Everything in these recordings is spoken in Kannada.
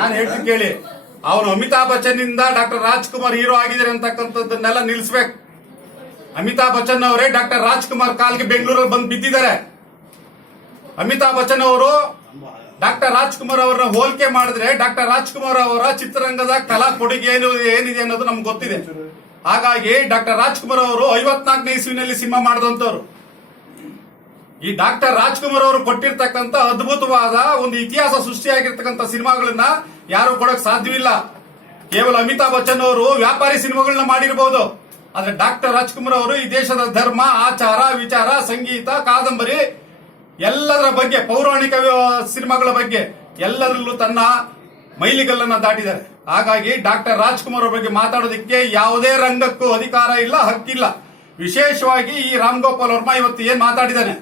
ನಾನು ಹೇಳ್ತೀನಿ ಕೇಳಿ. ಅವನು ಅಮಿತಾಬ್ ಬಚ್ಚನ್ ಇಂದ ಡಾಕ್ಟರ್ ರಾಜ್ಕುಮಾರ್ ಹೀರೋ ಆಗಿದ್ದಾರೆ ಅಂತಕ್ಕಂಥದ್ದನ್ನೆಲ್ಲ ನಿಲ್ಲಿಸ್ಬೇಕು. ಅಮಿತಾಬ್ ಬಚ್ಚನ್ ಅವರೇ ಡಾಕ್ಟರ್ ರಾಜ್ಕುಮಾರ್ ಕಾಲ್ಗೆ ಬೆಂಗಳೂರಲ್ಲಿ ಬಂದು ಬಿದ್ದಿದ್ದಾರೆ. ಅಮಿತಾಬ್ ಬಚ್ಚನ್ ಅವರು ಡಾಕ್ಟರ್ ರಾಜ್ಕುಮಾರ್ ಅವರನ್ನ ಹೋಲಿಕೆ ಮಾಡಿದ್ರೆ ಡಾಕ್ಟರ್ ರಾಜ್ಕುಮಾರ್ ಅವರ ಚಿತ್ರರಂಗದ ಕಲಾ ಕೊಡುಗೆ ಏನಿದೆ ಅನ್ನೋದು ನಮ್ಗೆ ಗೊತ್ತಿದೆ. ಹಾಗಾಗಿ ಡಾಕ್ಟರ್ ರಾಜ್ಕುಮಾರ್ ಅವರು 54ನೇ ಇಸ್ವಿನಲ್ಲಿ ಸಿನಿಮಾ ಮಾಡಿದಂತವ್ರು. ಈ ಡಾಕ್ಟರ್ ರಾಜ್ಕುಮಾರ್ ಅವರು ಕೊಟ್ಟಿರ್ತಕ್ಕಂಥ ಅದ್ಭುತವಾದ ಒಂದು ಇತಿಹಾಸ ಸೃಷ್ಟಿಯಾಗಿರ್ತಕ್ಕಂಥ ಸಿನಿಮಾಗಳನ್ನ ಯಾರು ಕೊಡಕ್ ಸಾಧ್ಯವಿಲ್ಲ. ಕೇವಲ ಅಮಿತಾಬ್ ಬಚ್ಚನ್ ಅವರು ವ್ಯಾಪಾರಿ ಸಿನಿಮಾಗಳನ್ನ ಮಾಡಿರಬಹುದು, ಆದ್ರೆ ಡಾಕ್ಟರ್ ರಾಜ್ಕುಮಾರ್ ಅವರು ಈ ದೇಶದ ಧರ್ಮ, ಆಚಾರ, ವಿಚಾರ, ಸಂಗೀತ, ಕಾದಂಬರಿ ಎಲ್ಲದರ ಬಗ್ಗೆ, ಪೌರಾಣಿಕ ಸಿನಿಮಾಗಳ ಬಗ್ಗೆ ಎಲ್ಲದರಲ್ಲೂ ತನ್ನ ಮೈಲಿಗಲ್ಲನ್ನ ದಾಟಿದ್ದಾರೆ. ಹಾಗಾಗಿ ಡಾಕ್ಟರ್ ರಾಜ್ಕುಮಾರ್ ಅವರ ಬಗ್ಗೆ ಮಾತಾಡೋದಕ್ಕೆ ಯಾವುದೇ ರಂಗಕ್ಕೂ ಅಧಿಕಾರ ಇಲ್ಲ, ಹಕ್ಕಿಲ್ಲ. ವಿಶೇಷವಾಗಿ ಈ ರಾಮ್ ಗೋಪಾಲ್ ವರ್ಮಾ ಇವತ್ತು ಏನ್ ಮಾತಾಡಿದ್ದಾನೆ,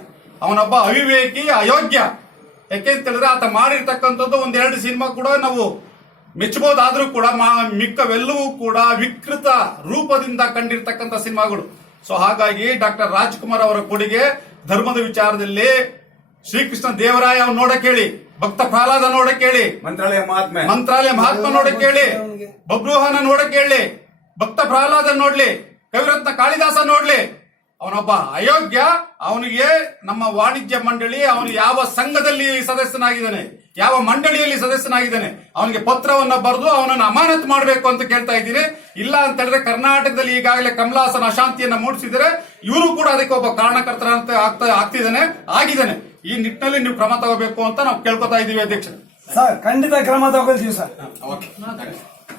ಅವನೊಬ್ಬ ಅವಿವೇಕಿ, ಅಯೋಗ್ಯ. ಯಾಕೆಂತ ಹೇಳಿದ್ರೆ ಆತ ಮಾಡಿರ್ತಕ್ಕಂಥದ್ದು ಒಂದೆರಡು ಸಿನಿಮಾ ಕೂಡ ನಾವು ಮೆಚ್ಚಬಹುದಾದ್ರೂ ಕೂಡ ಮಿಕ್ಕವೆಲ್ಲವೂ ಕೂಡ ವಿಕೃತ ರೂಪದಿಂದ ಕಂಡಿರ್ತಕ್ಕಂಥ ಸಿನಿಮಾಗಳು. ಸೊ ಹಾಗಾಗಿ ಡಾಕ್ಟರ್ ರಾಜ್ಕುಮಾರ್ ಅವರ ಕೊಡುಗೆ ಧರ್ಮದ ವಿಚಾರದಲ್ಲಿ ಶ್ರೀಕೃಷ್ಣ ದೇವರಾಯ ನೋಡಕ್ ಹೇಳಿ, ಭಕ್ತ ಪ್ರಹ್ಲಾದ ನೋಡಕ್ ಹೇಳಿ, ಮಂತ್ರಾಲಯ ಮಹಾತ್ಮ ನೋಡಕ್ ಹೇಳಿ, ಬಬ್ರುವಾಹನ ನೋಡಕ್ ಹೇಳಿ, ಭಕ್ತ ಪ್ರಹ್ಲಾದ ನೋಡ್ಲಿ, ಕವಿರತ್ನ ಕಾಳಿದಾಸ ನೋಡ್ಲಿ. ಅವನೊಬ್ಬ ಅಯೋಗ್ಯ. ಅವನಿಗೆ ನಮ್ಮ ವಾಣಿಜ್ಯ ಮಂಡಳಿ, ಅವನು ಯಾವ ಸಂಘದಲ್ಲಿ ಸದಸ್ಯನಾಗಿದ್ದಾನೆ, ಯಾವ ಮಂಡಳಿಯಲ್ಲಿ ಸದಸ್ಯನಾಗಿದ್ದಾನೆ, ಅವನಿಗೆ ಪತ್ರವನ್ನ ಬರೆದು ಅವನನ್ನು ಅಮಾನತ್ ಮಾಡಬೇಕು ಅಂತ ಕೇಳ್ತಾ ಇದ್ದೀನಿ. ಇಲ್ಲ ಅಂತ ಹೇಳಿದ್ರೆ ಕರ್ನಾಟಕದಲ್ಲಿ ಈಗಾಗಲೇ ಕಮಲಾಸನ ಅಶಾಂತಿಯನ್ನ ಮೂಡಿಸಿದರೆ ಇವರು ಕೂಡ ಅದಕ್ಕೆ ಒಬ್ಬ ಕಾರಣಕರ್ತರಂತ ಆಗಿದ್ದಾನೆ. ಈ ನಿಟ್ಟಿನಲ್ಲಿ ನೀವು ಕ್ರಮ ತಗೋಬೇಕು ಅಂತ ನಾವು ಕೇಳ್ಕೊತಾ ಇದೀವಿ ಅಧ್ಯಕ್ಷ. ಸರ್ ಖಂಡಿತ ಕ್ರಮ ತಗೊಳ್ತೀವಿ ಸರ್.